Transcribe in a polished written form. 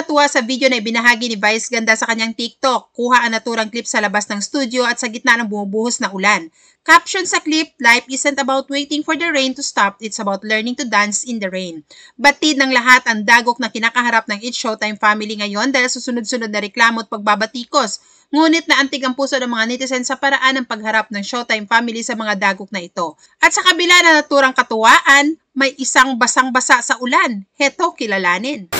natuwa sa video na ibinahagi ni Vice Ganda sa kanyang TikTok. Kuha ang naturang clip sa labas ng studio at sa gitna ng bumubuhos na ulan. Caption sa clip, "Life isn't about waiting for the rain to stop, it's about learning to dance in the rain." Batid ng lahat ang dagok na kinakaharap ng It's Showtime family ngayon dahil susunod-sunod na reklamo at pagbabatikos. Ngunit naantig ang puso ng mga netizen sa paraan ng pagharap ng Showtime family sa mga dagok na ito. At sa kabila na naturang katuwaan, may isang basang-basa sa ulan. Heto, kilalanin.